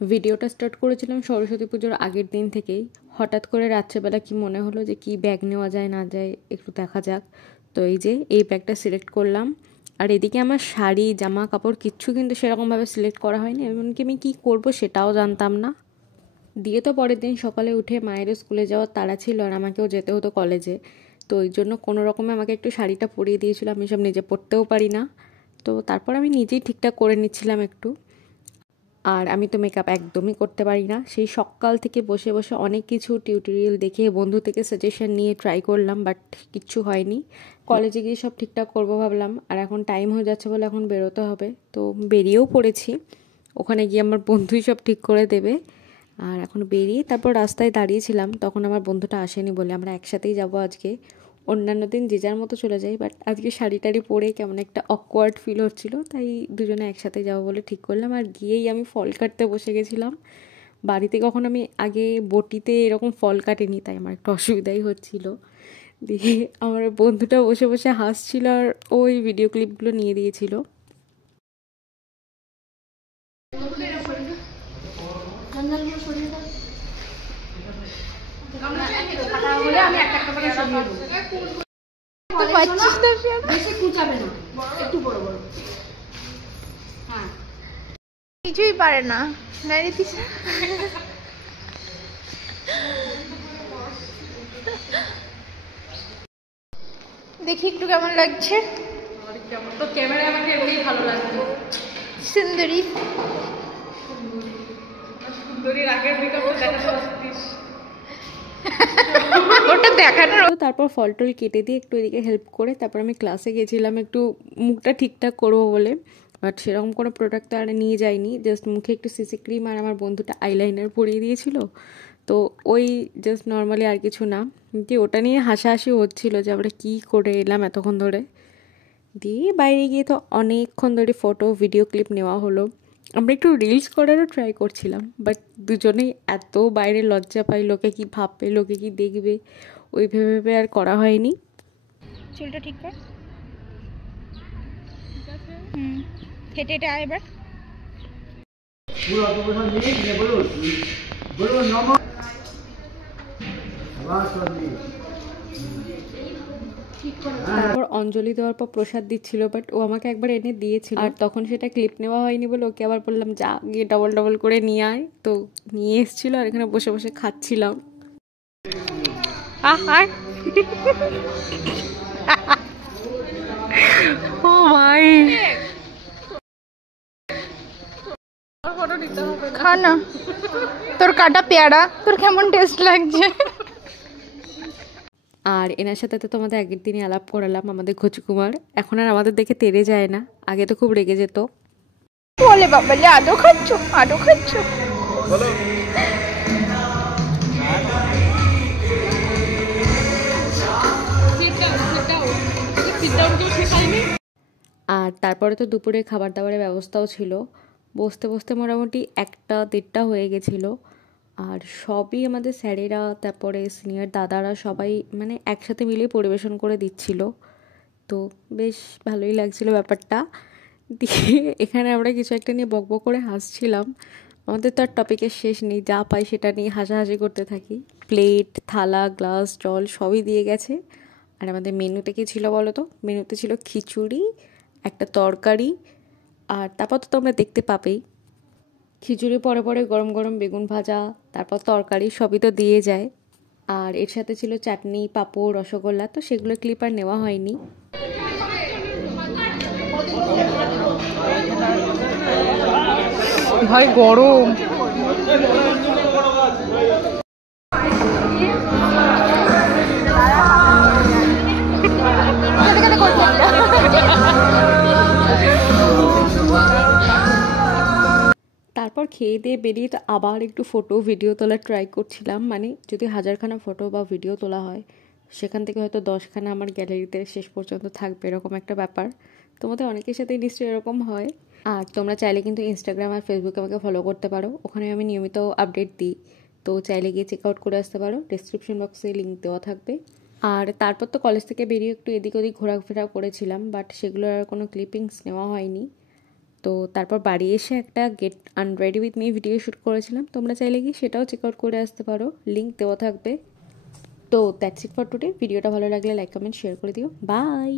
ভিডিওটা স্টার্ট করেছিলাম সরস্বতী পুজোর আগের দিন থেকেই। হঠাৎ করে রাত্রেবেলা কি মনে হলো যে কি ব্যাগ নেওয়া যায় না যায় একটু দেখা যাক। তো এই যে এই ব্যাগটা সিলেক্ট করলাম। আর এদিকে আমার শাড়ি জামা কাপড় কিচ্ছু কিন্তু সেরকমভাবে সিলেক্ট করা হয়নি, এমনকি আমি কী করবো সেটাও জানতাম না। দিয়ে তো পরের দিন সকালে উঠে মায়েরও স্কুলে যাওয়ার তাড়া ছিল আর আমাকেও যেতে হতো কলেজে। তো ওই জন্য কোনো রকমে আমাকে একটু শাড়িটা পরিয়ে দিয়েছিল, আমি সব নিজে পরতেও পারি না। তো তারপর আমি নিজেই ঠিকঠাক করে নিচ্ছিলাম একটু। আর আমি তো মেকআপ একদমই করতে পারি না, সেই সকাল থেকে বসে বসে অনেক কিছু টিউটোরিয়াল দেখে বন্ধু থেকে সাজেশন নিয়ে ট্রাই করলাম, বাট কিচ্ছু হয়নি। কলেজে গিয়ে সব ঠিকঠাক করবো ভাবলাম, আর এখন টাইম হয়ে যাচ্ছে বলে এখন বেরোতে হবে, তো বেরিয়েও পড়েছি। ওখানে গিয়ে আমার বন্ধুই সব ঠিক করে দেবে। আর এখন বেরিয়ে তারপর রাস্তায় দাঁড়িয়েছিলাম, তখন আমার বন্ধুটা আসেনি বলে আমরা একসাথেই যাব আজকে। অন্যান্য দিন যে যার মতো চলে যাই, বাট আজকে শাড়ি টাড়ি পরে কেমন একটা অকওয়ার্ড ফিল হচ্ছিলো, তাই দুজনে একসাথে যাবো বলে ঠিক করলাম। আর গিয়েই আমি ফল কাটতে বসে গেছিলাম। বাড়িতে কখন আমি আগে বটিতে এরকম ফল কাটিনি, তাই আমার একটু অসুবিধাই হচ্ছিলো। দিয়ে আমার বন্ধুটা বসে বসে হাসছিল আর ওই ভিডিও ক্লিপগুলো নিয়ে দিয়েছিল। কিছুই পারে না দেখি একটু কেমন লাগছে। তো ক্যামেরায় আমাকে এমনি ভালো লাগছে। সুন্দরী সুন্দরীর আগের মেকআপ দেখাতে পারতিস। ওটা দেখানোর। তারপর ফল টল কেটে দিয়ে একটু এদিকে হেল্প করে তারপর আমি ক্লাসে গেছিলাম একটু মুখটা ঠিকঠাক করবো বলে। বাট সেরকম কোনো প্রোডাক্ট তো আর নিয়ে যাইনি, জাস্ট মুখে একটু সিসি ক্রিম আর আমার বন্ধুটা আইলাইনার পরিয়ে দিয়েছিল। তো ওই জাস্ট নর্মালি, আর কিছু না। যে ওটা নিয়ে হাসাহাসি হচ্ছিলো যে আমরা কী করে এলাম এতক্ষণ ধরে। দিয়ে বাইরে গিয়ে তো অনেকক্ষণ ধরে ফটো ভিডিও ক্লিপ নেওয়া হলো। আমরা একটু রিলস করারও ট্রাই করছিলাম, বাট দুজনেই এত বাইরে লজ্জা পাই, লোকে কি ভাববে লোকে কি দেখবে, ওই ভেবে ভেবে আর করা হয়নি। চুলটা ঠিক কর। হেঁটে হেঁটে আয় এবার। তারপর অঞ্জলি দেওয়ার পর প্রসাদ দিচ্ছিল, বাট ও আমাকে একবার এনে দিয়েছিল আর তখন সেটা ক্লিপ নেওয়া হয়নি বলে ওকে আবার বললাম যা গিয়ে ডবল ডবল করে নিয়ে আয়। তো নিয়ে এসেছিলো আর এখানে বসে বসে খাচ্ছিলাম। ও ভাই খা না, তোর কাটা পেয়ারা তোর কেমন টেস্ট লাগছে। আর এনার সাথে তো তোমাদের আগের দিনই আলাপ করালাম, আমাদের ঘুচকুমার এখন আর আমাদের দেখে তেড়ে যায় না, আগে তো খুব রেগে যেত। বলে বাবা আদো খাচ্ছ আদো খাচ্ছ। আর তারপরে তো দুপুরে খাবার দাবারের ব্যবস্থাও ছিল। বসতে বসতে মোটামুটি 1টা 1:30 হয়ে গেছিলো। আর সবই আমাদের স্যারেরা তারপরে সিনিয়র দাদারা সবাই মানে একসাথে মিলে পরিবেশন করে দিচ্ছিল। তো বেশ ভালোই লাগছিল ব্যাপারটা। দিয়ে এখানে আমরা কিছু একটা নিয়ে বকবক করে হাসছিলাম। আমাদের তো আর টপিকের শেষ নেই, যা পাই সেটা নিয়ে হাসাহাসি করতে থাকি। প্লেট থালা গ্লাস জল সবই দিয়ে গেছে। আর আমাদের মেনুতে কী ছিল বলো তো? মেনুতে ছিল খিচুড়ি, একটা তরকারি, আর তারপর তো তোমরা দেখতে পাবেই খিচুড়ি পরে পরে গরম গরম বেগুন ভাজা, তারপর তরকারি সবই তো দিয়ে যায়। আর এর সাথে ছিল চাটনি পাঁপড় রসগোল্লা, তো সেগুলো ক্লিপ আর নেওয়া হয়নি। ভাই গরম। তারপর খেয়ে দিয়ে বেরিয়ে তো আবার একটু ফটো ভিডিও তোলার ট্রাই করছিলাম, মানে যদি 1000খানা ফটো বা ভিডিও তোলা হয় সেখান থেকে হয়তো 10খানা আমার গ্যালারিতে শেষ পর্যন্ত থাকবে, এরকম একটা ব্যাপার। তোমাদের অনেকের সাথেই নিশ্চয়ই এরকম হয়। আর তোমরা চাইলে কিন্তু ইনস্টাগ্রাম আর ফেসবুকে আমাকে ফলো করতে পারো, ওখানে আমি নিয়মিত আপডেট দিই। তো চাইলে গিয়ে চেক আউট করে আসতে পারো, ডেসক্রিপশন বক্সে লিঙ্ক দেওয়া থাকবে। আর তারপর তো কলেজ থেকে বেরিয়ে একটু এদিক ওদিক ঘোরাফেরা করেছিলাম, বাট সেগুলোর আর কোনো ক্লিপিংস নেওয়া হয়নি। তো তারপর বাড়ি এসে একটা get unready with me video shoot করেছিলাম, তোমরা চাইলে কি সেটাও চেক আউট করে আসতে পারো, লিঙ্ক দেওয়া থাকবে। তো দ্যাটস ইট ফর টুডে। ভিডিওটা ভালো লাগলে লাইক কমেন্ট শেয়ার করে দিও। বাই।